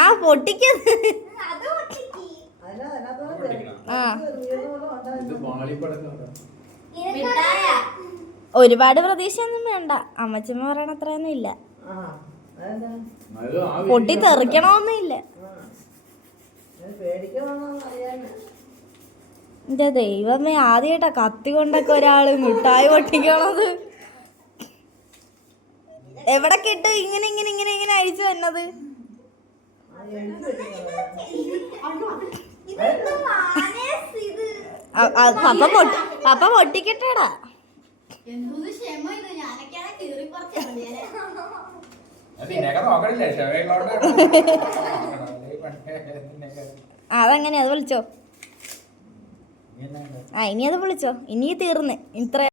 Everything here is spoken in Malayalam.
ആ പൊട്ടിക്കത് പൊട്ടിക്ക് ഒരുപാട് പ്രതീക്ഷയൊന്നും വേണ്ട. അമ്മച്ചമ്മ പറയണ അത്രയൊന്നും ഇല്ല. പൊട്ടി തെറിക്കണമൊന്നും ഇല്ല. എന്റെ ദൈവമേ ആദ്യമായിട്ടാ കത്തി കൊണ്ടൊക്കെ ഒരാൾ മിഠായി പൊട്ടിക്കണത്. എവിടെ കിട്ട് ഇങ്ങനെ ഇങ്ങനെ ഇങ്ങനെ ഇങ്ങനെ അഴിച്ചു വന്നത്? പപ്പ പൊട്ടി പപ്പ പൊട്ടിക്കിട്ടടാ. അതെങ്ങനെ അത് വിളിച്ചോ. ആ ഇനി അത് വിളിച്ചോ. ഇനി തീർന്ന്. ഇത്ര